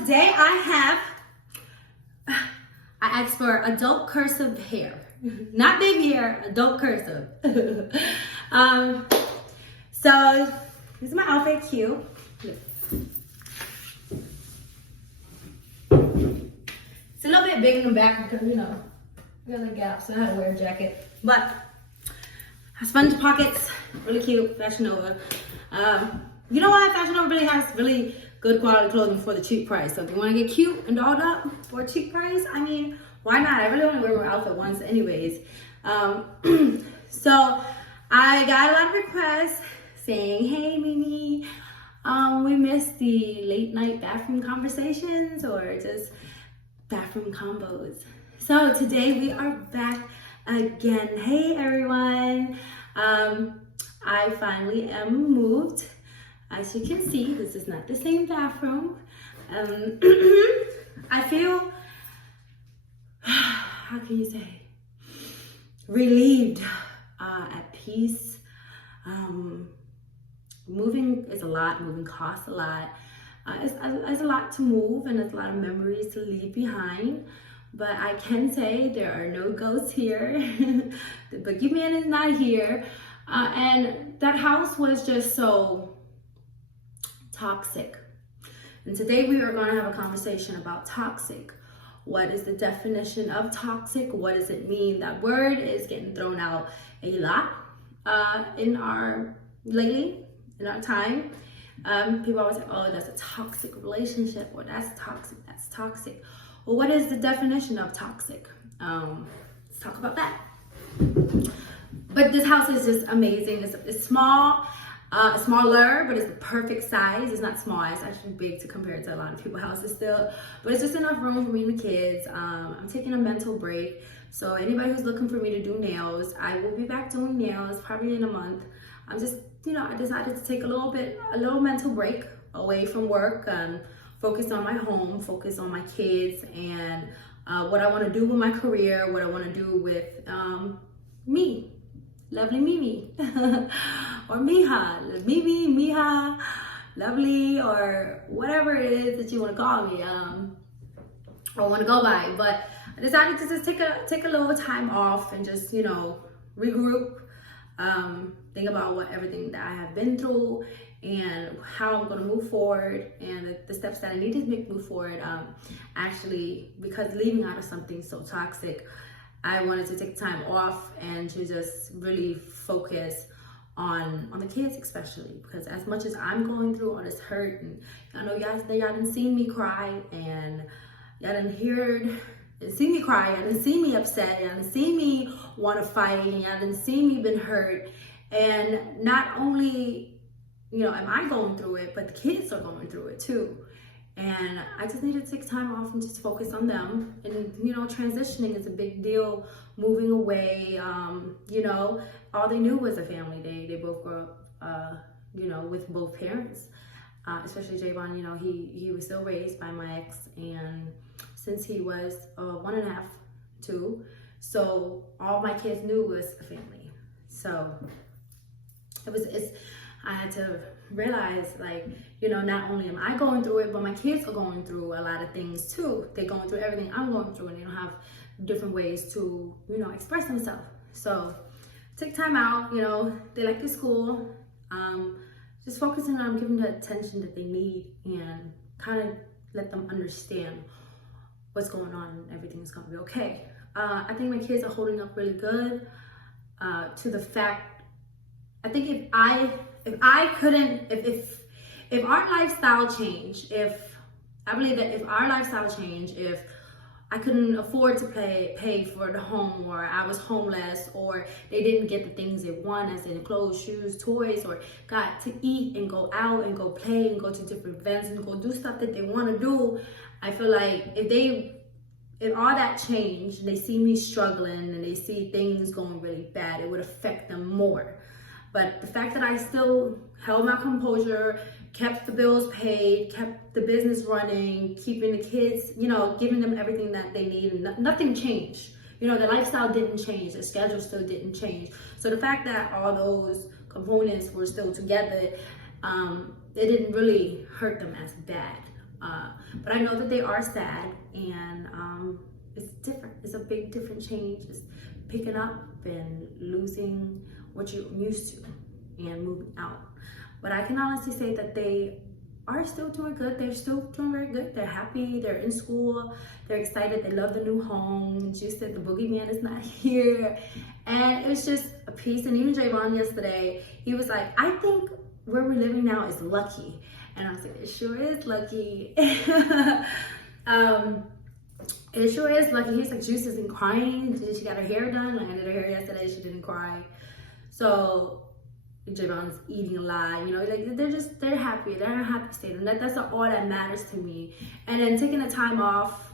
today I asked for adult cursive hair. Not baby hair, adult cursive. So this is my outfit, cute. It's a little bit big in the back because, you know, I got a gap, so I had to wear a jacket. But sponge pockets, really cute, Fashion Nova. You know what? Fashion Nova really has really good quality clothing for the cheap price. So if you want to get cute and dolled up for a cheap price, I mean, why not? I really only wear my outfit once anyways. So I got a lot of requests saying, hey Mimi, we missed the late night bathroom conversations or just bathroom combos. So today we are back again. Hey everyone. I finally am moved. As you can see, this is not the same bathroom. I feel, how can you say, relieved, at peace. Moving is a lot, moving costs a lot. It's a lot to move and it's a lot of memories to leave behind. But I can say there are no ghosts here. The boogeyman is not here. And that house was just so toxic. And today we are going to have a conversation about toxic. What is the definition of toxic? What does it mean? That word is getting thrown out a lot in our time. People always say, oh, that's a toxic relationship, or that's toxic. Well, what is the definition of toxic? Let's talk about that. But this house is just amazing. It's small, smaller, but it's the perfect size. It's not small, it's actually big to compare to a lot of people's houses still. But it's just enough room for me and the kids. I'm taking a mental break. So anybody who's looking for me to do nails, I will be back doing nails probably in a month. I'm just, I decided to take a little mental break away from work and focus on my home, focus on my kids, and what I want to do with my career, what I want to do with me, lovely Mimi, or Miha, Mimi, Miha, lovely, or whatever it is that you want to call me, or want to go by. But I decided to just take a little time off and just, regroup, think about everything that I have been through and how I'm going to move forward and the steps that I need to move forward. Actually, because leaving out of something so toxic, I wanted to take time off and to just really focus on the kids, especially because as much as I'm going through all this hurt, and I know y'all didn't see me cry, and y'all didn't see me cry, y'all didn't see me upset, y'all didn't see me want to fight, and y'all didn't see me been hurt. And not only, am I going through it, but the kids are going through it too. And I just needed to take time off and just focus on them. And, transitioning is a big deal, moving away. All they knew was a family. They both grew up, with both parents. Especially Javon, he was still raised by my ex. And since he was 1.5, 2, so all my kids knew was a family. So I had to realize, not only am I going through it, but my kids are going through a lot of things too. They're going through everything I'm going through, and they don't have different ways to, express themselves. So take time out, they like the school, just focusing on giving the attention that they need and kind of let them understand what's going on and everything's gonna be okay. I think my kids are holding up really good to the fact, I think if our lifestyle changed, if I couldn't afford to pay for the home, or I was homeless, or they didn't get the things they want, as in clothes, shoes, toys, or got to eat and go out and go play and go to different events and go do stuff that they want to do, I feel like if all that changed, they see me struggling and they see things going really bad, it would affect them more. But the fact that I still held my composure, kept the bills paid, kept the business running, keeping the kids, giving them everything that they need, and nothing changed. The lifestyle didn't change, the schedule still didn't change. So the fact that all those components were still together, it didn't really hurt them as bad. But I know that they are sad, and it's different. It's a big different change. It's picking up and losing what you're used to and moving out. But I can honestly say that they are still doing good. They're still doing very good. They're happy. They're in school. They're excited. They love the new home. Just that the boogeyman is not here. And it's just a peace. And even Javon yesterday, he was like, I think where we're living now is lucky. And I was like, it sure is lucky. It sure is lucky. He's like, Juice isn't crying. She got her hair done. Like, I did her hair yesterday. She didn't cry. So Javon's eating a lot, you know, like they're happy. They're in a happy state. And that's all that matters to me. And then taking the time off,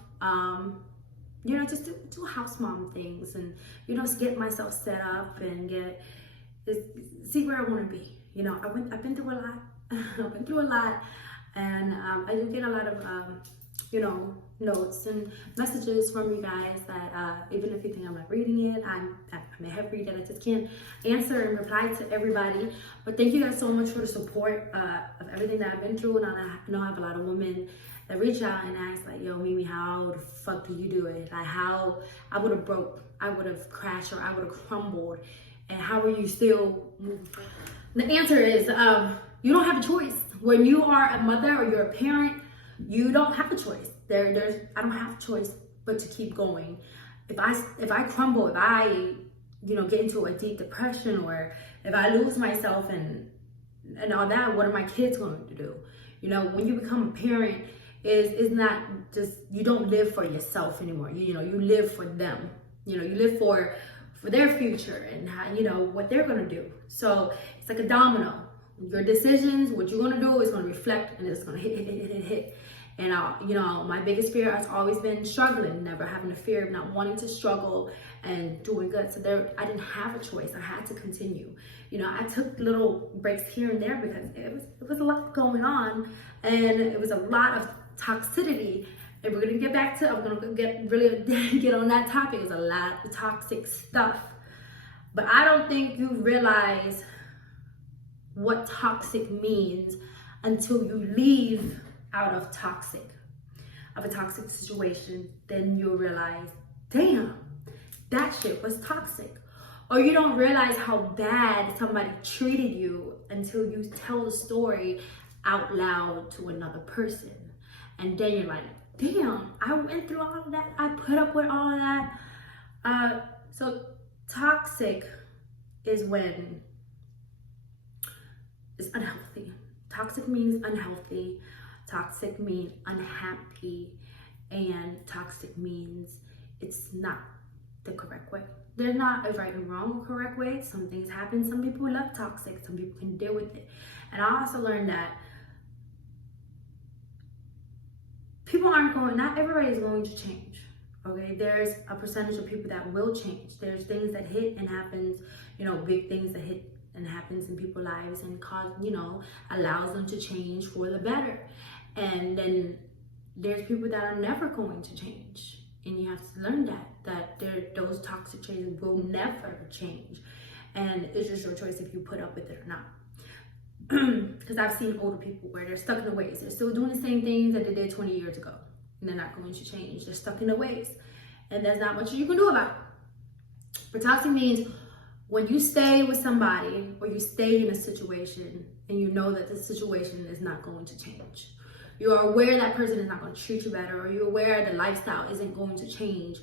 you know, just do house mom things and, you know, get myself set up and see where I want to be. You know, I've been through a lot. I've been through a lot, and I do get a lot of, you know, notes and messages from you guys that even if you think I'm not reading it, I may have read it. I just can't answer and reply to everybody. But thank you guys so much for the support of everything that I've been through. And I know I have a lot of women that reach out and ask like, yo, Mimi, how the fuck do you do it? Like how I would have broke, I would have crashed, or I would have crumbled, and how are you still moving forward? The answer is you don't have a choice. When you are a mother or you're a parent, you don't have a choice. I don't have a choice but to keep going. If I crumble, if I, you know, get into a deep depression, or if I lose myself and all that, what are my kids going to do? You know, when you become a parent, is not just, you don't live for yourself anymore. You know, you live for them. You know, you live for their future and how, you know, what they're gonna do. So it's like a domino. Your decisions, what you're gonna do is gonna reflect, and it's gonna hit. And you know, my biggest fear has always been struggling, never having a fear of not wanting to struggle and doing good. So I didn't have a choice. I had to continue. You know, I took little breaks here and there because it was a lot going on, and it was a lot of toxicity. And we're gonna get back to, I'm gonna get on that topic. It's a lot of toxic stuff. But I don't think you realize what toxic means until you leave out of a toxic situation. Then you'll realize, damn, that shit was toxic. Or you don't realize how bad somebody treated you until you tell the story out loud to another person. And then you're like, damn, I went through all of that. I put up with all of that. So toxic is when it's unhealthy. Toxic means unhealthy. Toxic means unhappy. And toxic means it's not the correct way. There's not a right and wrong or correct way. Some things happen. Some people love toxic. Some people can deal with it. And I also learned that not everybody is going to change, okay? There's a percentage of people that will change. There's things that hit and happens, you know, big things that hit and happens in people's lives and cause, you know, allows them to change for the better. And then there's people that are never going to change. And you have to learn that those toxic traits will never change. And it's just your choice if you put up with it or not. Because I've seen older people where they're stuck in the ways. They're still doing the same things that they did 20 years ago. And they're not going to change. They're stuck in the ways. And there's not much you can do about it. But toxic means when you stay with somebody or you stay in a situation and you know that the situation is not going to change. You are aware that person is not going to treat you better, or you're aware the lifestyle isn't going to change,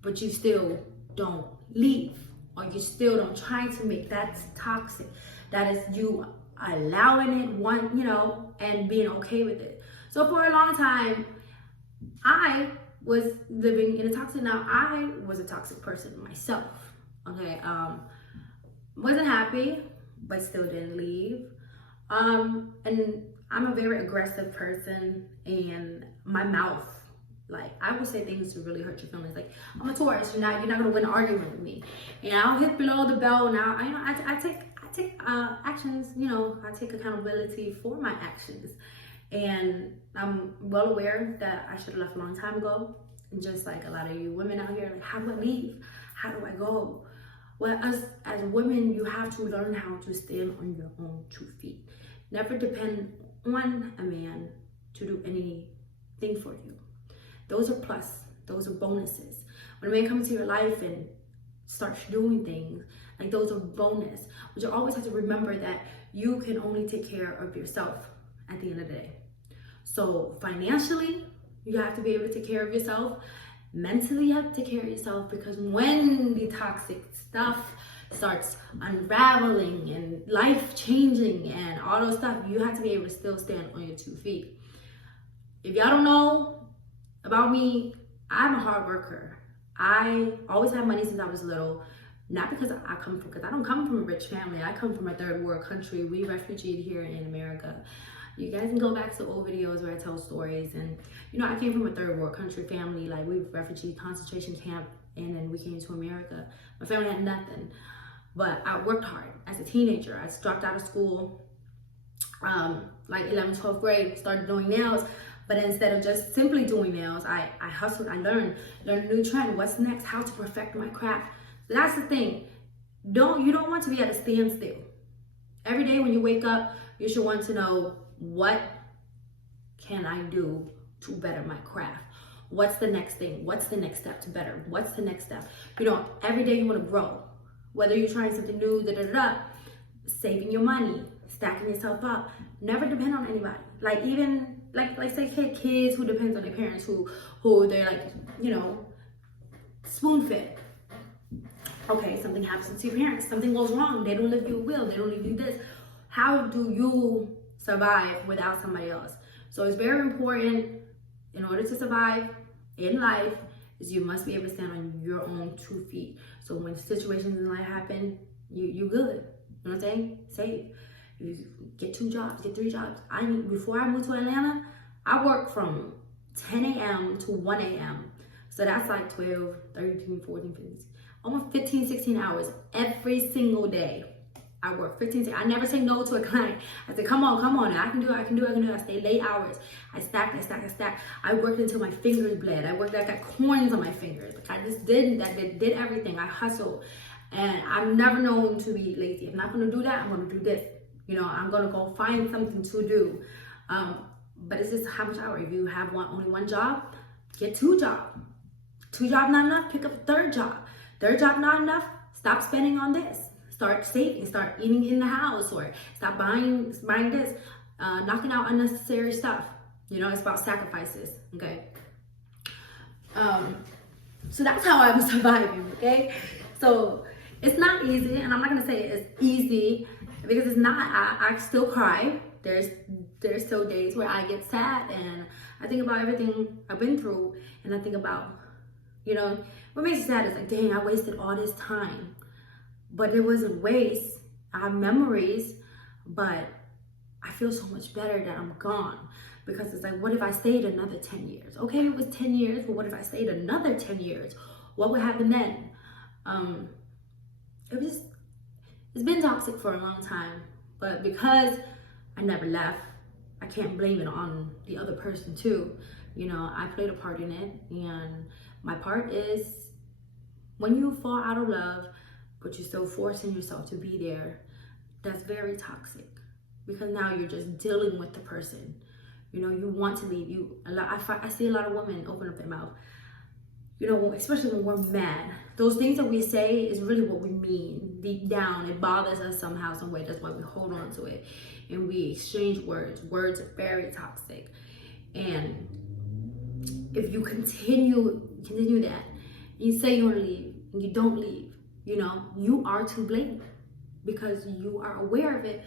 but you still don't leave, or you still don't try to make that toxic. That is you allowing it, you know, and being okay with it. So for a long time, I was living in a toxic. Now I was a toxic person myself. Okay, wasn't happy, but still didn't leave. And I'm a very aggressive person, and my mouth, like, I would say things to really hurt your feelings. Like, I'm a Taurus. You're not gonna win an argument with me. And I'll hit below the belt. Now, you know, I take actions. You know, I take accountability for my actions, and I'm well aware that I should have left a long time ago. And just like a lot of you women out here, like, how do I leave? How do I go? Well, as women, you have to learn how to stand on your own 2 feet. Never depend on a man to do any thing for you. Those are plus, those are bonuses. When a man comes to your life and starts doing things, like those are bonus. But you always have to remember that you can only take care of yourself at the end of the day. So financially, you have to be able to take care of yourself. Mentally, you have to take care of yourself, because when the toxic stuff starts unraveling and life changing and all those stuff, you have to be able to still stand on your 2 feet. If y'all don't know about me, I'm a hard worker. I always had money since I was little. Not because I don't come from a rich family. I come from a third world country. We refugeed here in America. You guys can go back to old videos where I tell stories. And, you know, I came from a third world country family. Like, we refugee concentration camp, and then we came to America. My family had nothing. But I worked hard as a teenager. I dropped out of school, like 11th, 12th grade, started doing nails. But instead of just simply doing nails, I hustled, I learned a new trend. What's next? How to perfect my craft. So that's the thing. You don't want to be at a standstill. Every day when you wake up, you should want to know, what can I do to better my craft? What's the next thing? What's the next step to better? What's the next step? You know, every day you want to grow. Whether you're trying something new, saving your money, stacking yourself up. Never depend on anybody. Like, even like say kids who depends on their parents, who they're like, you know, spoon fed. Okay, something happens to your parents, something goes wrong, they don't live your will, they don't leave you this. How do you survive without somebody else? So it's very important, in order to survive in life, is you must be able to stand on your own 2 feet. So when situations in life happen, you good. You know what I'm saying? Save. You get 2 jobs, get 3 jobs. Before I moved to Atlanta, I worked from 10 a.m. to 1 a.m. So that's like 12, 13, 14, 15, almost 15, 16 hours every single day. I work 15, I never say no to a client. I say, come on, I can do it. I stay late hours. I stack. I worked until my fingers bled. I got corns on my fingers. Like, I just did everything. I hustled. And I'm never known to be lazy. I'm not gonna do that, I'm gonna do this. You know, I'm gonna go find something to do. But it's just how much hour. If you have only one job, get 2 jobs. 2 jobs not enough, pick up a 3rd job. 3rd job not enough, stop spending on this. Start saving, start eating in the house, or stop buying this, knocking out unnecessary stuff. You know, it's about sacrifices, okay? So that's how I'm surviving, okay? So it's not easy, and I'm not gonna say it's easy, because it's not. I still cry. There's still days where I get sad, and I think about everything I've been through, and I think about, you know, what makes me sad is like, dang, I wasted all this time. But it wasn't waste. I have memories, but I feel so much better that I'm gone. Because it's like, what if I stayed another 10 years? Okay, it was 10 years, but what if I stayed another 10 years? What would happen then? It's been toxic for a long time. But because I never left, I can't blame it on the other person too. You know, I played a part in it. And my part is, when you fall out of love, but you're still forcing yourself to be there, that's very toxic, because now you're just dealing with the person. You know, you want to leave. I see a lot of women open up their mouth, you know, especially when we're mad. Those things that we say is really what we mean deep down. It bothers us somehow, some way. That's why we hold on to it, and we exchange words. Words are very toxic, and if you continue that, you say you want to leave and you don't leave, you know, you are to blame, because you are aware of it,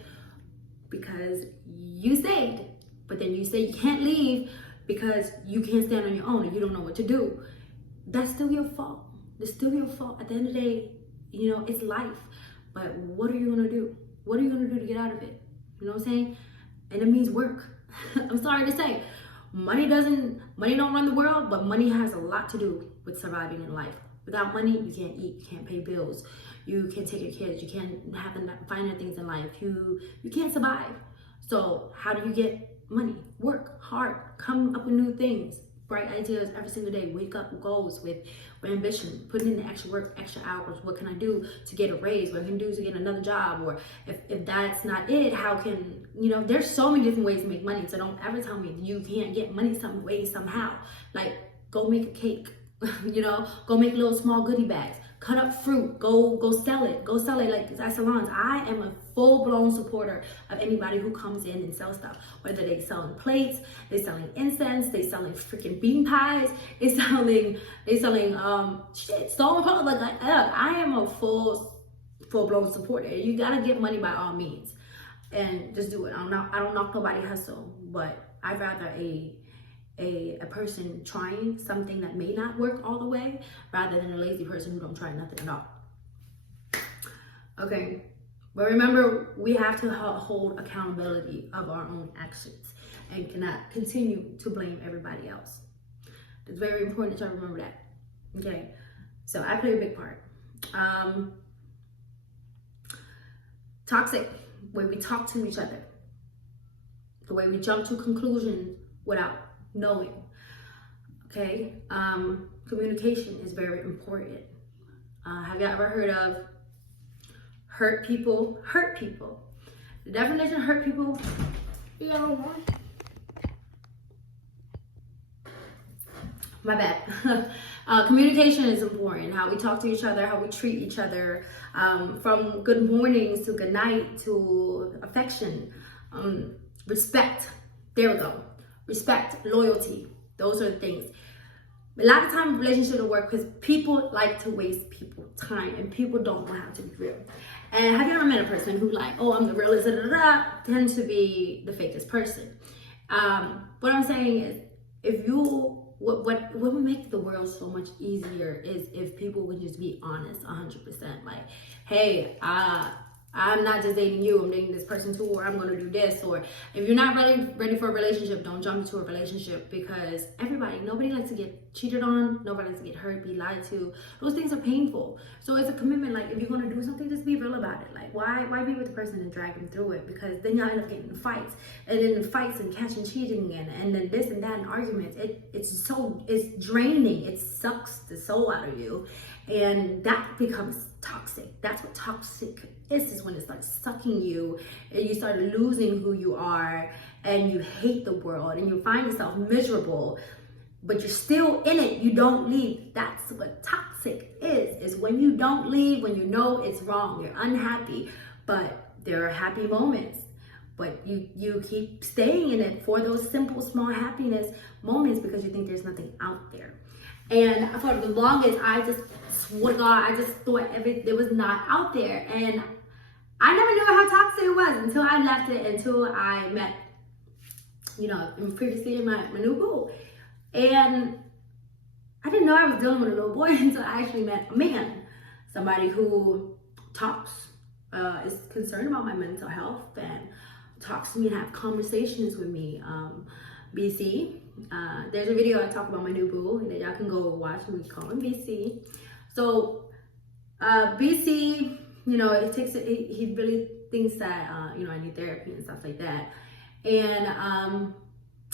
because you stayed, but then you say you can't leave because you can't stand on your own and you don't know what to do. That's still your fault. It's still your fault. At the end of the day, you know, it's life. But what are you gonna do? What are you gonna do to get out of it? You know what I'm saying? And it means work. I'm sorry to say, money don't run the world, but money has a lot to do with surviving in life. Without money, you can't eat, you can't pay bills, you can't take your kids, you can't have the finer things in life, you can't survive. So how do you get money? Work hard, come up with new things, bright ideas every single day. Wake up with goals, with ambition, putting in the extra work, extra hours. What can I do to get a raise? What can I do to get another job? Or if that's not it, how can, there's so many different ways to make money. So don't ever tell me you can't get money some way, somehow. Like, go make a cake, go make little small goodie bags. Cut up fruit, go sell it. Go sell it like at salons. I am a full-blown supporter of anybody who comes in and sells stuff. Whether they selling plates, they selling incense, they selling freaking bean pies, they selling stolen clothes. Like I am a full-blown supporter. You gotta get money by all means, and just do it. I don't knock nobody hustle, but I'd rather a person trying something that may not work all the way rather than a lazy person who don't try nothing at all. Okay, but remember, we have to hold accountability of our own actions and cannot continue to blame everybody else. It's very important to remember that. Okay, so I play a big part. Toxic, the way we talk to each other, the way we jump to conclusions without knowing. Okay, communication is very important. Have you ever heard of hurt people? Hurt people. The definition of hurt people. My bad. Communication is important. How we talk to each other, how we treat each other, from good mornings to good night to affection, respect. There we go. Respect, loyalty, those are the things. A lot of time relationships don't work because people like to waste people's time and people don't know how to be real. And have you ever met a person who like, oh, I'm the realest, tends to be the fakest person? What I'm saying is, what would make the world so much easier is if people would just be honest 100%. Like, hey, I'm not just dating you, I'm dating this person too, or I'm going to do this. Or if you're not ready for a relationship, don't jump into a relationship, because nobody likes to get cheated on, nobody likes to get hurt, be lied to. Those things are painful. So it's a commitment. Like, if you're going to do something, just be real about it. Like, why be with the person and drag them through it? Because then y'all end up getting in fights, and then fights and catching cheating and then this and that and arguments. It's draining. It sucks the soul out of you. And that becomes toxic. That's what toxic is when it's like sucking you and you start losing who you are and you hate the world and you find yourself miserable, but you're still in it. You don't leave. That's what toxic is when you don't leave, when you know it's wrong, you're unhappy, but there are happy moments. But you keep staying in it for those simple, small happiness moments because you think there's nothing out there. And for the longest, I just thought it was not out there. And I never knew how toxic it was until I left it, until I met, previously my new boo. And I didn't know I was dealing with a little boy until I actually met a man, somebody who talks, is concerned about my mental health and talks to me and have conversations with me. BC. There's a video I talk about my new boo that y'all can go watch. We call him BC. So BC, he really thinks that I need therapy and stuff like that. And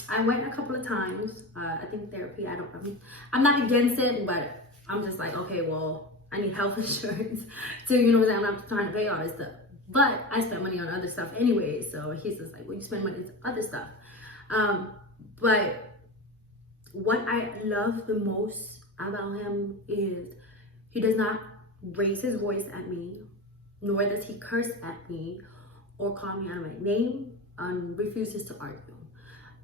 I went a couple of times. I think therapy, I'm not against it, but I'm just like, okay, well, I need health insurance too, I'm not trying to pay all this stuff. But I spent money on other stuff anyway, so he's just like, well, you spend money on other stuff. But what I love the most about him is he does not raise his voice at me, nor does he curse at me or call me out of my name, refuses to argue.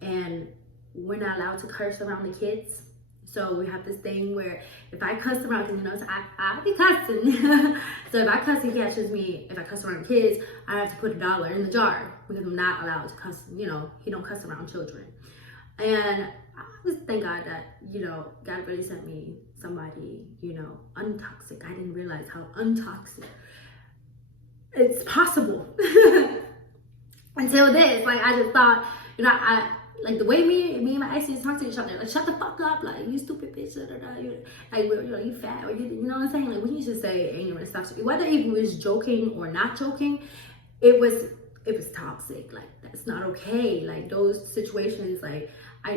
And we're not allowed to curse around the kids. So we have this thing where if I cuss around, because I be cussing. So if I cuss, he catches me. If I cuss around kids, I have to put $1 in the jar because I'm not allowed to cuss. He don't cuss around children. And I just thank God that, God really sent me somebody, untoxic. I didn't realize how untoxic it's possible. Until this, like, I just thought, like the way me and my exes talk to each other, like, shut the fuck up, like, you stupid bitch, you fat, or you know what I'm saying? Like, we used to say ignorant stuff. Whether it was joking or not joking, it was it was toxic. Like, that's not okay. Like, those situations, like,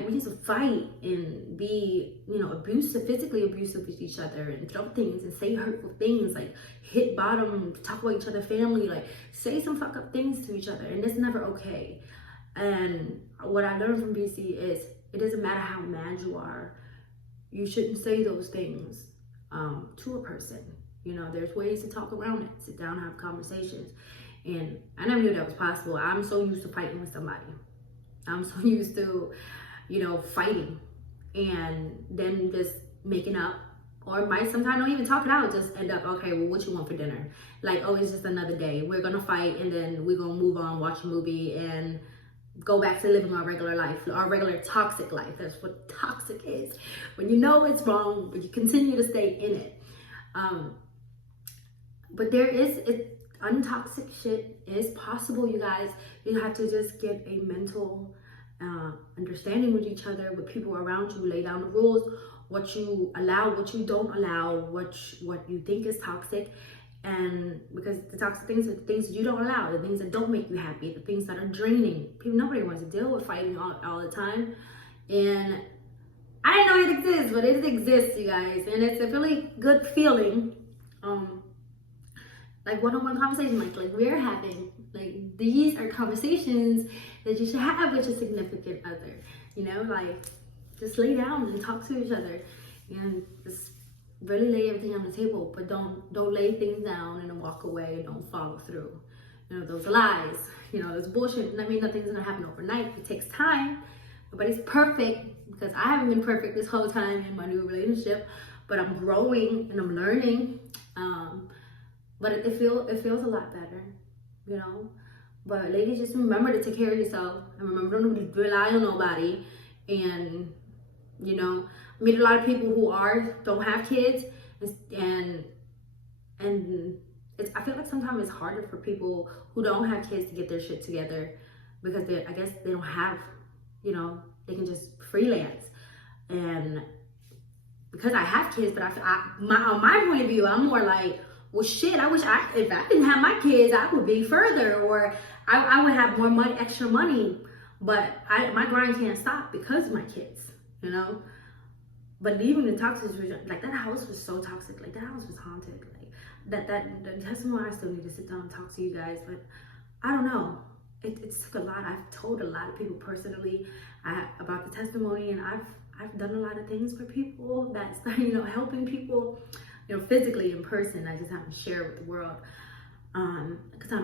we used to fight and be, you know, abusive, physically abusive with each other, and throw things and say hurtful things, like hit bottom, talk about each other's family, like say some fuck up things to each other, and it's never okay. And what I learned from BC is it doesn't matter how mad you are, you shouldn't say those things to a person. You know, there's ways to talk around it, sit down, have conversations. And I never knew that was possible. I'm so used to fighting with somebody. I'm so used to, you know, fighting and then just making up, or might sometimes don't even talk it out, just end up, okay, well, what you want for dinner? Like, oh, it's just another day. We're gonna fight and then we're gonna move on, watch a movie, and go back to living our regular life, our regular toxic life. That's what toxic is. When you know it's wrong, but you continue to stay in it. But there is, untoxic shit is possible, you guys. You have to just get a mental understanding with each other, with people around you, lay down the rules, what you allow, what you don't allow, what you think is toxic. And because the toxic things are the things that you don't allow, the things that don't make you happy, the things that are draining. Nobody wants to deal with fighting all the time. And I didn't know it exists, but it exists, you guys. And it's a really good feeling. Like one-on-one conversation, like we're having. Like, these are conversations that you should have with your significant other. You know, like, just lay down and talk to each other and just really lay everything on the table, but don't lay things down and then walk away and don't follow through. You know, those lies, you know, those bullshit. I mean, nothing's gonna happen overnight. It takes time. Nobody's perfect, because I haven't been perfect this whole time in my new relationship, but I'm growing and I'm learning. But it feels a lot better, you know. But ladies, just remember to take care of yourself and remember to rely on nobody. And, you know, I meet a lot of people who don't have kids, and I feel like sometimes it's harder for people who don't have kids to get their shit together, because I guess they don't have, you know, they can just freelance. And because I have kids, but on my point of view, I'm more like, well, shit, I wish if I didn't have my kids, I would be further, or I would have more money, extra money. But my grind can't stop because of my kids, you know. But even the toxic, like, that house was so toxic. Like, that house was haunted. Like, the testimony, I still need to sit down and talk to you guys. But I don't know. It took a lot. I've told a lot of people personally about the testimony, and I've done a lot of things for people that's, you know, helping people, you know, physically in person. I just have to share with the world, because I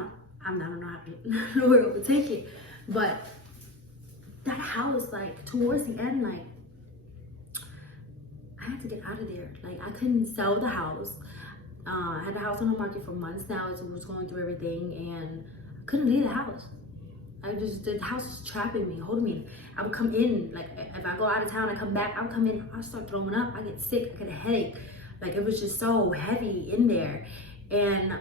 don't know how the world would take it. But that house, like, towards the end, like, I had to get out of there. Like, I couldn't sell the house. I had the house on the market for months now. It was going through everything, and I couldn't leave the house. The house was trapping me, holding me. I would come in, like, if I go out of town, I come back, I would come in, I start throwing up, I get sick, I get a headache. Like, it was just so heavy in there. And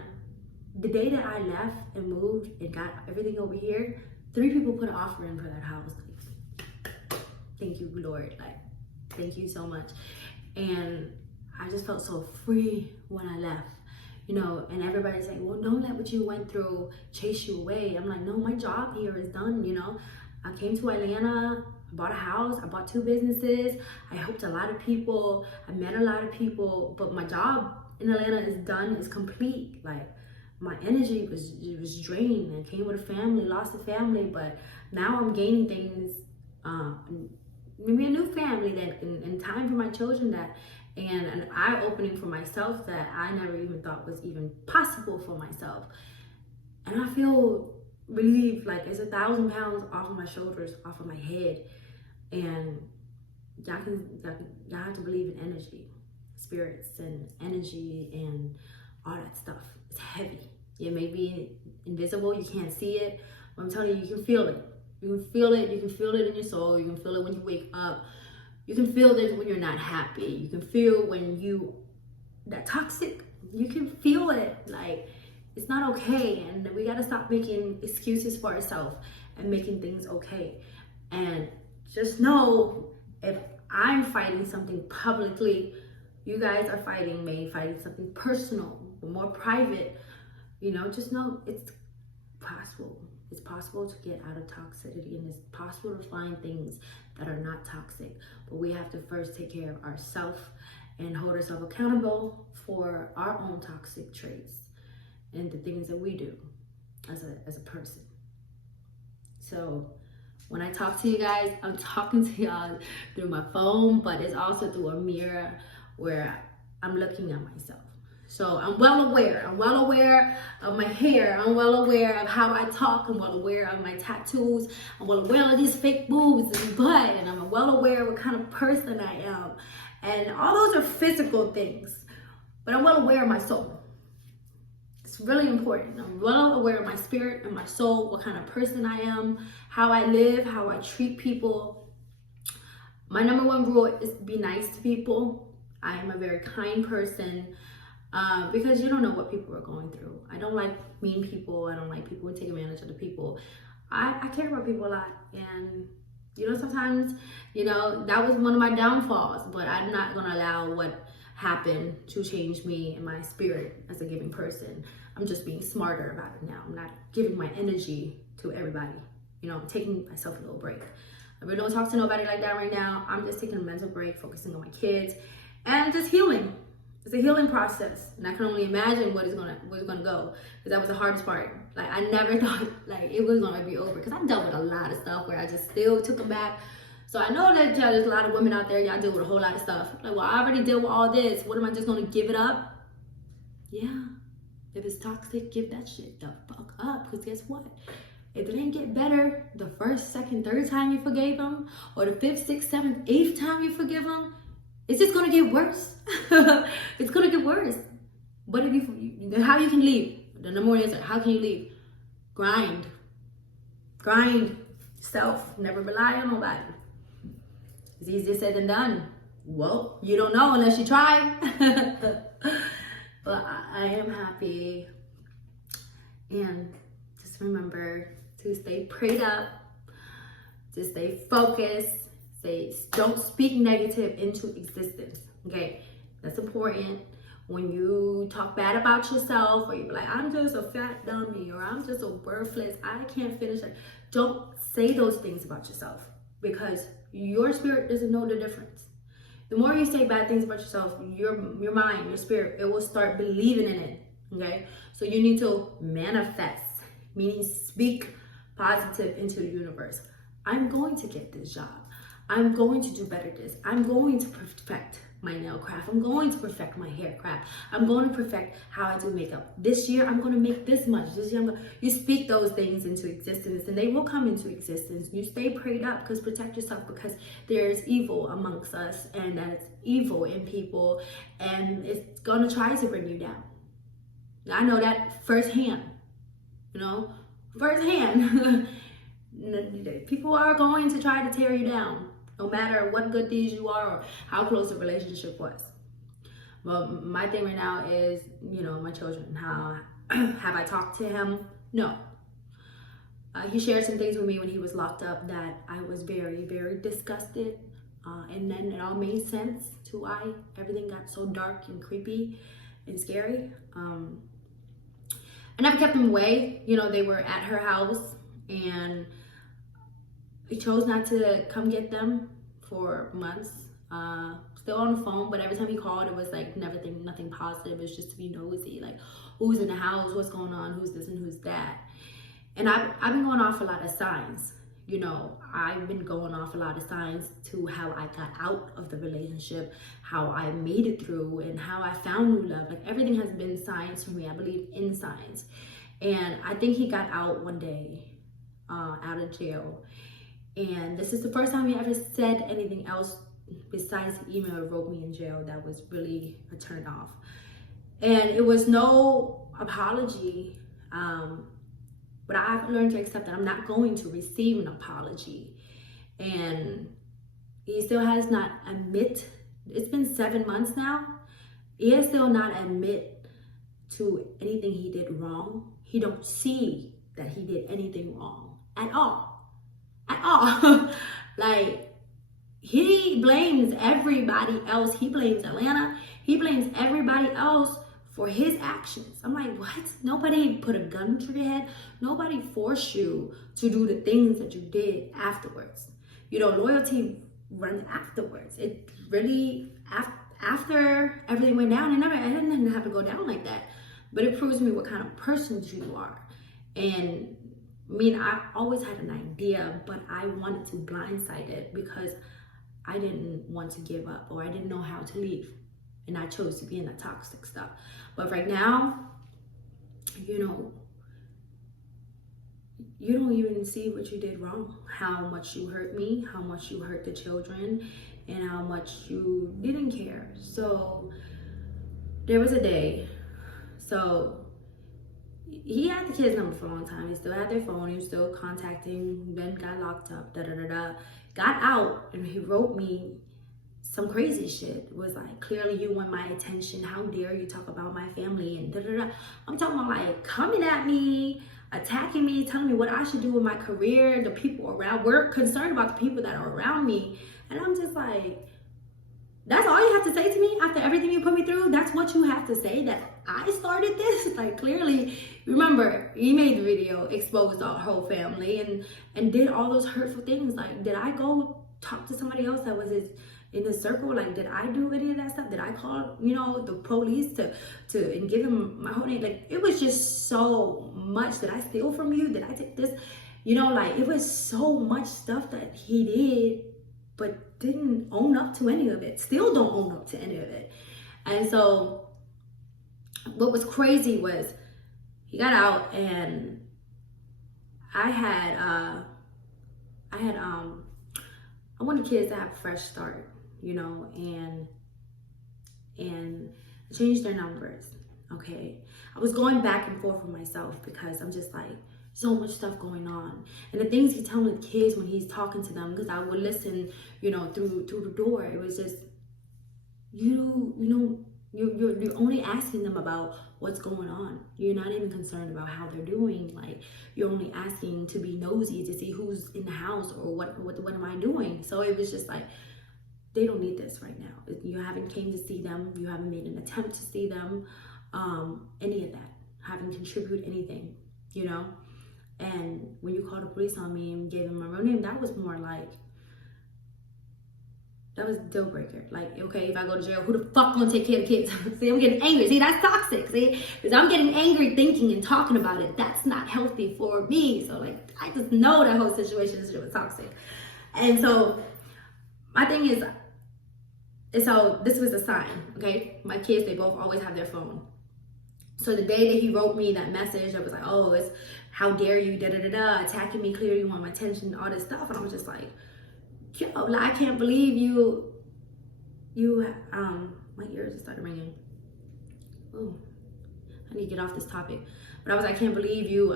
the day that I left and moved and got everything over here, 3 people put an offer in for that house. Like, thank you, Lord. Like, thank you so much. And I just felt so free when I left, you know. And everybody's like, well, don't let what you went through chase you away. I'm like, no, my job here is done, you know. I came to Atlanta, I bought a house, I bought 2 businesses, I helped a lot of people, I met a lot of people, but my job in Atlanta is done, it's complete. Like, my energy was drained. I came with a family, lost a family, but now I'm gaining things, maybe a new family that, and time for my children, that, and an eye-opening for myself that I never even thought was even possible for myself. And I feel relieved, like it's 1,000 pounds off of my shoulders, off of my head. And y'all have to believe in energy, spirits and energy and all that stuff. It's heavy. It may be invisible, you can't see it, but I'm telling you, you can feel it. You can feel it, you can feel it in your soul, you can feel it when you wake up. You can feel this when you're not happy. You can feel when that toxic, you can feel it. Like, it's not okay. And we gotta stop making excuses for ourselves and making things okay. And just know, if I'm fighting something publicly, you guys are fighting something personal, more private, you know, just know it's possible. It's possible to get out of toxicity, and it's possible to find things that are not toxic. But we have to first take care of ourselves and hold ourselves accountable for our own toxic traits and the things that we do as a person. So when I talk to you guys, I'm talking to y'all through my phone, but it's also through a mirror where I'm looking at myself. So I'm well aware. I'm well aware of my hair. I'm well aware of how I talk. I'm well aware of my tattoos. I'm well aware of these fake boobs and butt. And I'm well aware of what kind of person I am. And all those are physical things. But I'm well aware of my soul. It's really important. I'm well aware of my spirit and my soul, what kind of person I am, how I live, how I treat people. My number one rule is be nice to people. I am a very kind person. Because you don't know what people are going through. I don't like mean people. I don't like people who take advantage of the people. I care about people a lot. And, sometimes, that was one of my downfalls. But I'm not going to allow what happened to change me and my spirit as a giving person. I'm just being smarter about it now. I'm not giving my energy to everybody. I'm taking myself a little break. I really don't talk to nobody like that right now. I'm just taking a mental break, focusing on my kids, and just healing. It's a healing process, and I can only imagine where it's gonna go, because that was the hardest part. Like, I never thought it was gonna be over, because I dealt with a lot of stuff where I just still took them back. So I know that there's a lot of women out there, y'all deal with a whole lot of stuff. Like, well, I already dealt with all this. What am I just gonna give it up? Yeah, if it's toxic, give that shit the fuck up, because guess what? If it ain't get better the first, second, third time you forgave them, or the fifth, sixth, seventh, eighth time you forgive them, it's just gonna get worse. It's gonna get worse. But how you can leave? The number one answer: how can you leave? Grind self. Never rely on nobody. It's easier said than done. Well, you don't know unless you try. But I am happy, and just remember to stay prayed up, to stay focused. Don't speak negative into existence. Okay, that's important. When you talk bad about yourself, or you're like, I'm just a fat dummy, or I'm just a worthless, I can't finish it. Don't say those things about yourself, because your spirit doesn't know the difference. The more you say bad things about yourself, your mind, your spirit, it will start believing in it. Okay, so you need to manifest, meaning speak positive into the universe. I'm going to get this job. I'm going to do better this. I'm going to perfect my nail craft. I'm going to perfect my hair craft. I'm going to perfect how I do makeup. This year, I'm going to make this much. This year, you speak those things into existence, and they will come into existence. You stay prayed up, because protect yourself, because there's evil amongst us, and that it's evil in people, and it's going to try to bring you down. I know that firsthand, firsthand. People are going to try to tear you down, no matter what good deeds you are or how close the relationship was. Well, my thing right now is, my children. How have I talked to him? No. He shared some things with me when he was locked up that I was very, very disgusted. And then it all made sense to why everything got so dark and creepy and scary. I never kept them away. They were at her house, and he chose not to come get them for months. Still on the phone, but every time he called, it was like nothing positive. It's just to be nosy, like who's in the house, what's going on, who's this and who's that. And I've been going off a lot of signs. I've been going off a lot of signs to how I got out of the relationship, how I made it through, and how I found new love. Like, everything has been signs for me. I believe in signs. And I think he got out one day, out of jail. And this is the first time he ever said anything else besides the email that wrote me in jail. That was really a turn off. And it was no apology. But I've learned to accept that I'm not going to receive an apology. And he still has not admit. It's been 7 months now. He has still not admit to anything he did wrong. He don't see that he did anything wrong at all. At all. Like, he blames everybody else. He blames Atlanta. He blames everybody else for his actions. I'm like, what? Nobody put a gun to your head. Nobody forced you to do the things that you did afterwards. You know, loyalty runs afterwards. It really, after everything went down, it didn't have to go down like that. But it proves to me what kind of person you are. And I mean, I always had an idea, but I wanted to blindside it because I didn't want to give up, or I didn't know how to leave. And I chose to be in the toxic stuff. But right now, you know, you don't even see what you did wrong. How much you hurt me, how much you hurt the children, and how much you didn't care. So there was a day. So he had the kids' number for a long time. He still had their phone. He was still contacting. Then got locked up. Got out, and he wrote me some crazy shit. It was like, clearly you want my attention. How dare you talk about my family and I'm talking about like coming at me, attacking me, telling me what I should do with my career, the people around. We're concerned about the people that are around me. And I'm just like, that's all you have to say to me after everything you put me through? That's what you have to say, that I started this? Like, clearly, remember, he made the video, exposed our whole family, and did all those hurtful things. Like, did I go talk to somebody else that was in his circle? Like, did I do any of that stuff? Did I call, you know, the police and give him my whole name? Like, it was just so much. Did I steal from you? Did I take this? You know, like, it was so much stuff that he did, but didn't own up to any of it. Still don't own up to any of it. And so what was crazy was he got out, and I wanted kids to have a fresh start, you know, and change their numbers. Okay. I was going back and forth with myself because I'm just like, so much stuff going on. And the things he's telling the kids when he's talking to them, because I would listen, you know, through the door. It was just, you're only asking them about what's going on. You're not even concerned about how they're doing. Like, you're only asking to be nosy to see who's in the house or what am I doing. So it was just like, they don't need this right now. You haven't came to see them. You haven't made an attempt to see them. Any of that. Haven't contributed anything, you know. And when you called the police on me and gave them my real name, that was more like, that was a deal breaker. Like, okay, if I go to jail, who the fuck gonna take care of the kids? See, I'm getting angry. See, that's toxic. See, because I'm getting angry thinking and talking about it. That's not healthy for me. So, like, I just know that whole situation was toxic. And so, my thing is, so this was a sign, okay? My kids, they both always have their phone. So the day that he wrote me that message, I was like, oh, it's how dare you, attacking me, clearly you want my attention, all this stuff. And I was just like, yo, I can't believe you, my ears just started ringing. Oh, I need to get off this topic. But I was like, I can't believe you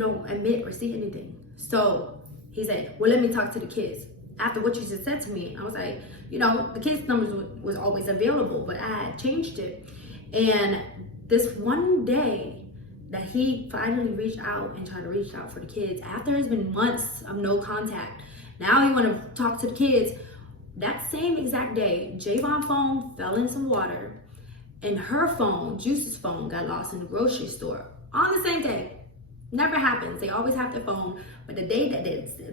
don't admit or see anything. So he said, well, let me talk to the kids. After what you just said to me, I was like, you know, the kids' numbers was always available, but I had changed it. And this one day that he finally reached out and tried to reach out for the kids, after it's been months of no contact, now he want to talk to the kids. That same exact day, Javon's phone fell in some water, and her phone, Juice's phone, got lost in the grocery store on the same day. Never happens. They always have their phone. But the day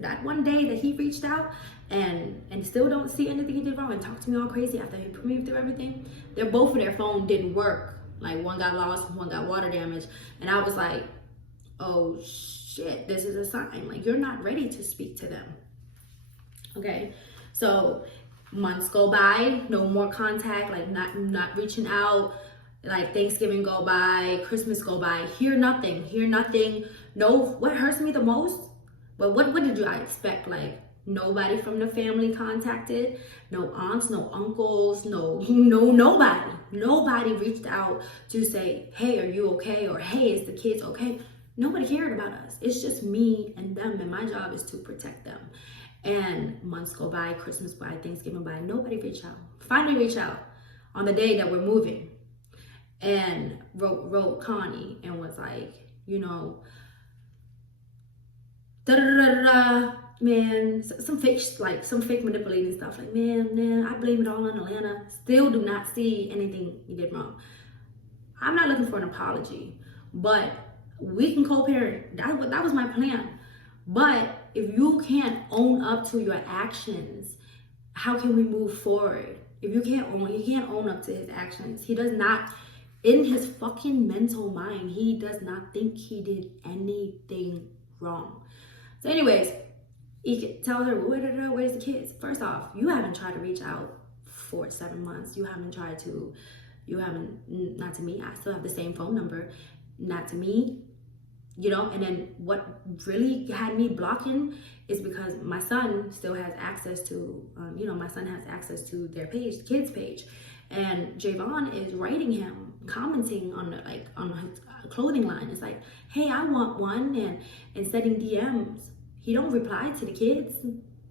that one day that he reached out and still don't see anything he did wrong and talked to me all crazy after he put me through everything, both of their phone didn't work. Like, one got lost, one got water damage. And I was like, oh shit, this is a sign. Like, you're not ready to speak to them. Okay. So months go by, no more contact, like not reaching out. Like, Thanksgiving go by, Christmas go by, hear nothing. No, what hurts me the most? But what did I expect? Like, nobody from the family contacted, no aunts, no uncles, nobody. Nobody reached out to say, hey, are you okay? Or hey, is the kids okay? Nobody cared about us. It's just me and them, and my job is to protect them. And months go by, Christmas by, Thanksgiving by, nobody reached out. Finally reached out on the day that we're moving. And wrote Connie and was like, you know, man, some fake manipulating stuff. Like, man, I blame it all on Atlanta. Still do not see anything you did wrong. I'm not looking for an apology, but we can co-parent. That was my plan. But if you can't own up to your actions, how can we move forward? If he can't own up to his actions. He does not, in his fucking mental mind, he does not think he did anything wrong. So anyways, he could tell her, where's the kids? First off, you haven't tried to reach out for 7 months. Not to me, I still have the same phone number, not to me, and then what really had me blocking is because my son still has access to, my son has access to their page, the kids page, and Javon is writing him, commenting on his clothing line. It's like, hey, I want one, and sending DMs. He don't reply to the kids.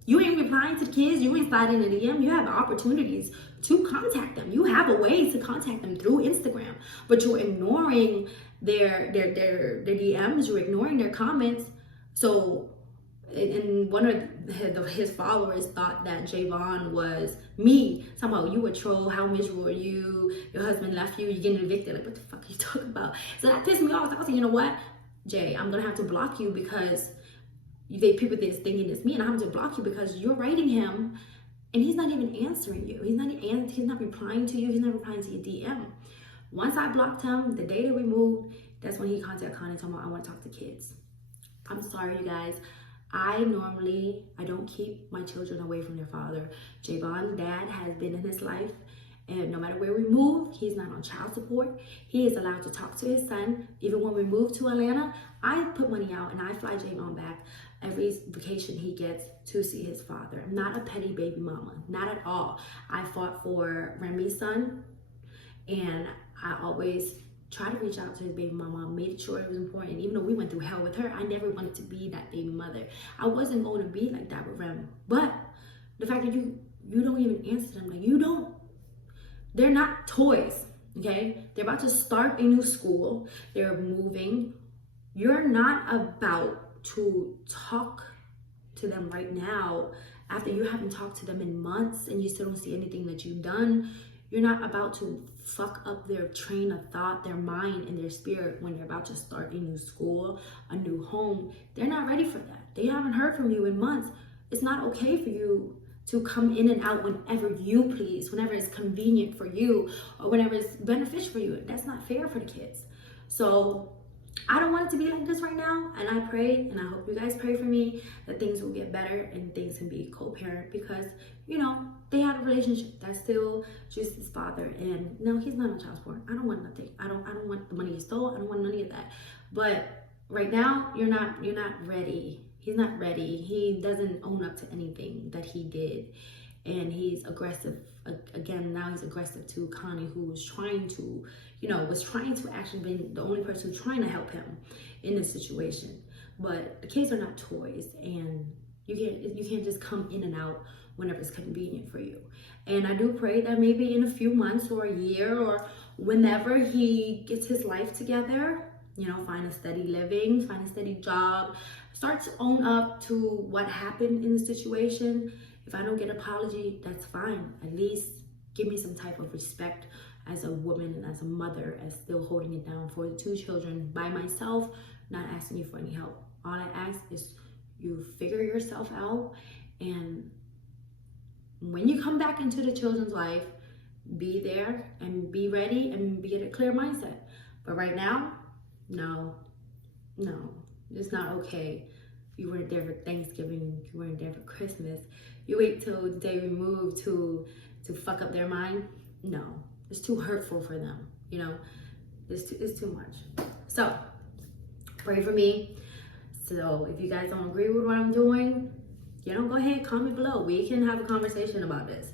You ain't replying to the kids. You ain't sliding in the DM. You have opportunities to contact them. You have a way to contact them through Instagram, but you're ignoring their DMs. You're ignoring their comments. So, and one of his followers thought that Javon was me. Somehow, you a troll. How miserable are you? Your husband left you. You're getting evicted. Like, what the fuck are you talking about? So that pissed me off. I was like, you know what, Jay, I'm gonna have to block you because people is thinking it's me, and I'm going to block you because you're writing him and he's not even answering you. He's not replying to you. He's not replying to your DM. Once I blocked him, the day that we moved, that's when he contacted Connie and told me, I want to talk to kids. I'm sorry, you guys. I don't keep my children away from their father. Javon's dad has been in his life, and no matter where we move, he's not on child support. He is allowed to talk to his son. Even when we moved to Atlanta, I put money out and I fly Javon back every vacation he gets to see his father. I'm not a petty baby mama, not at all. I fought for Remy's son, and I always try to reach out to his baby mama, made sure it was important. Even though we went through hell with her, I never wanted to be that baby mother. I wasn't going to be like that with Rem. But the fact that you don't even answer them, they're not toys, okay? They're about to start a new school. They're moving. You're not about to talk to them right now after you haven't talked to them in months and you still don't see anything that you've done. You're not about to fuck up their train of thought, their mind, and their spirit when they're about to start a new school, a new home. They're not ready for that. They haven't heard from you in months. It's not okay for you to come in and out whenever you please, whenever it's convenient for you, or whenever it's beneficial for you. That's not fair for the kids. So I don't want it to be like this right now, and I pray, and I hope you guys pray for me, that things will get better and things can be co-parent, because they have a relationship that's still just his father, and no, he's not on child support. I don't want nothing. I don't want the money he stole. I don't want none of that. But right now, you're not ready. He's not ready. He doesn't own up to anything that he did, and he's aggressive. Again, now he's aggressive to Connie, who was trying to actually be the only person who's trying to help him in this situation. But the kids are not toys, and you can't just come in and out whenever it's convenient for you. And I do pray that maybe in a few months or a year or whenever he gets his life together, find a steady living, find a steady job, start to own up to what happened in the situation. If I don't get an apology, that's fine. At least give me some type of respect as a woman and as a mother, as still holding it down for the 2 children by myself, not asking you for any help. All I ask is you figure yourself out, and when you come back into the children's life, be there and be ready and be at a clear mindset. But right now, no, it's not okay. You weren't there for Thanksgiving, you weren't there for Christmas. You wait till the day we move to fuck up their mind. No, it's too hurtful for them. It's too much. So pray for me. So if you guys don't agree with what I'm doing, go ahead, comment below. We can have a conversation about this.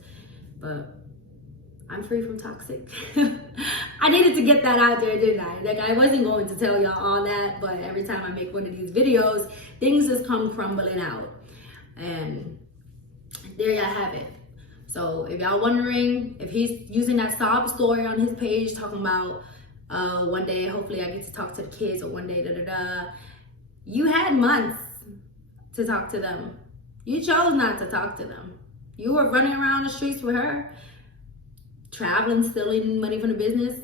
But I'm free from toxic. I needed to get that out there, didn't I? I wasn't going to tell y'all all that, but every time I make one of these videos, things just come crumbling out. And there y'all have it. So if y'all wondering if he's using that sob story on his page, talking about one day, hopefully I get to talk to the kids, or one day, you had months to talk to them. You chose not to talk to them. You were running around the streets with her, traveling, stealing money from the business.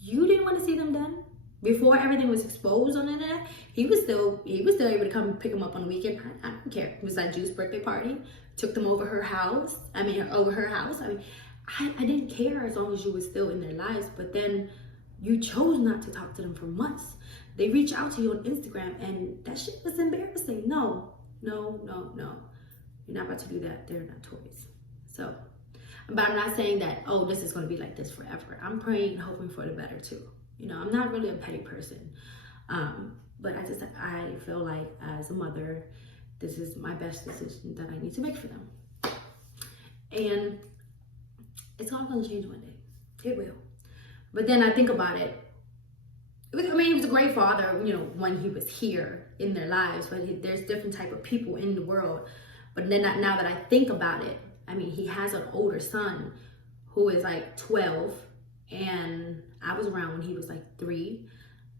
You didn't want to see them done. Before everything was exposed on the internet, he was still able to come pick them up on the weekend. I don't care. It was that Juice birthday party. Took them over her house. I didn't care as long as you were still in their lives. But then you chose not to talk to them for months. They reach out to you on Instagram, and that shit was embarrassing. No. You're not about to do that. They're not toys. So, but I'm not saying that, oh, this is going to be like this forever. I'm praying and hoping for the better too. You know, I'm not really a petty person. But I feel like as a mother, this is my best decision that I need to make for them. And it's all going to change one day. It will. But then I think about it. He was a great father, you know, when he was here in their lives. But there's different type of people in the world. But then now that I think about it, I mean, he has an older son who is like 12. And I was around when he was like 3,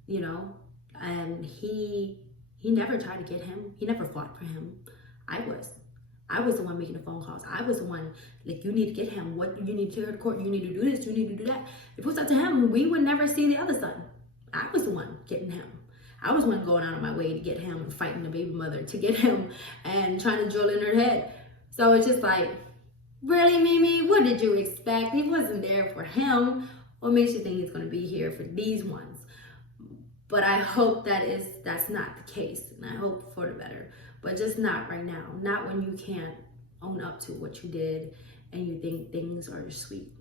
you know. And he never tried to get him. He never fought for him. I was the one making the phone calls. I was the one, like, you need to get him. What, you need to take her to court. You need to do this. You need to do that. If it was up to him, we would never see the other son. I was the one getting him. I was the one going out of my way to get him and fighting the baby mother to get him and trying to drill in her head. So it's just like, really, Mimi? What did you expect? He wasn't there for him. What makes you think he's going to be here for these ones? But I hope that's not the case. And I hope for the better. But just not right now. Not when you can't own up to what you did and you think things are sweet.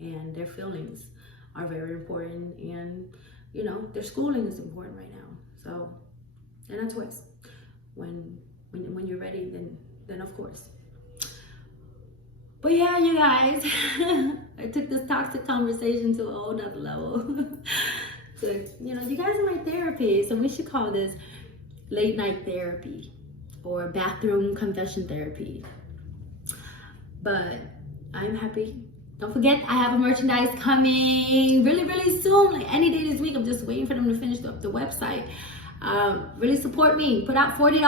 And their feelings are very important. And, you know, their schooling is important right now. So, they're not toys. When you're ready, then of course. But yeah, you guys, I took this toxic conversation to a whole nother level. So, you know, you guys are my therapy, so we should call this late night therapy or bathroom confession therapy. But I'm happy. Don't forget, I have a merchandise coming really, really soon, like any day this week. I'm just waiting for them to finish up the website. Really support me. Put out $40.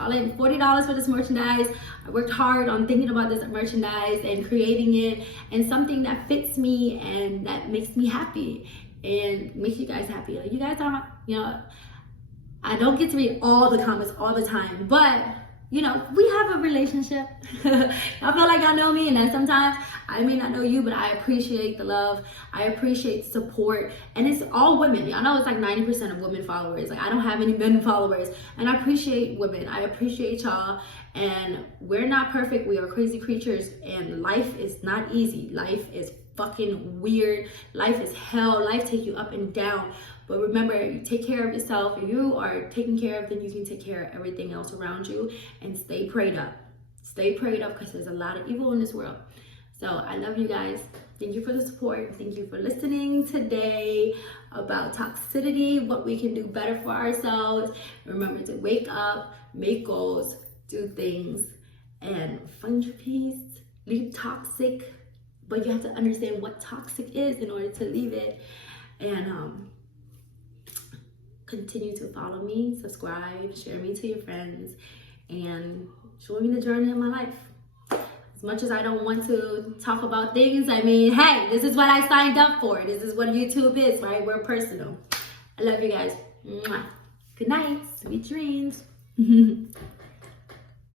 All in $40 for this merchandise. I worked hard on thinking about this merchandise and creating it, and something that fits me and that makes me happy and makes you guys happy. Like, you guys are, you know, I don't get to read all the comments all the time, but you know, we have a relationship. I feel like y'all know me, and then sometimes I may not know you, but I appreciate the love. I appreciate support, and it's all women. Y'all know it's like 90% of women followers. Like, I don't have any men followers, and I appreciate women. I appreciate y'all, and we're not perfect. We are crazy creatures, and life is not easy. Life is fucking weird. Life is hell. Life takes you up and down. But remember, you take care of yourself. If you are taken care of, then you can take care of everything else around you. And stay prayed up. Stay prayed up, because there's a lot of evil in this world. So I love you guys. Thank you for the support. Thank you for listening today about toxicity, what we can do better for ourselves. Remember to wake up, make goals, do things, and find your peace. Leave toxic. But you have to understand what toxic is in order to leave it. And continue to follow me, subscribe, share me to your friends, and show me the journey of my life. As much as I don't want to talk about things, I mean, hey, this is what I signed up for. This is what YouTube is, right? We're personal. I love you guys. Mwah. Good night. Sweet dreams.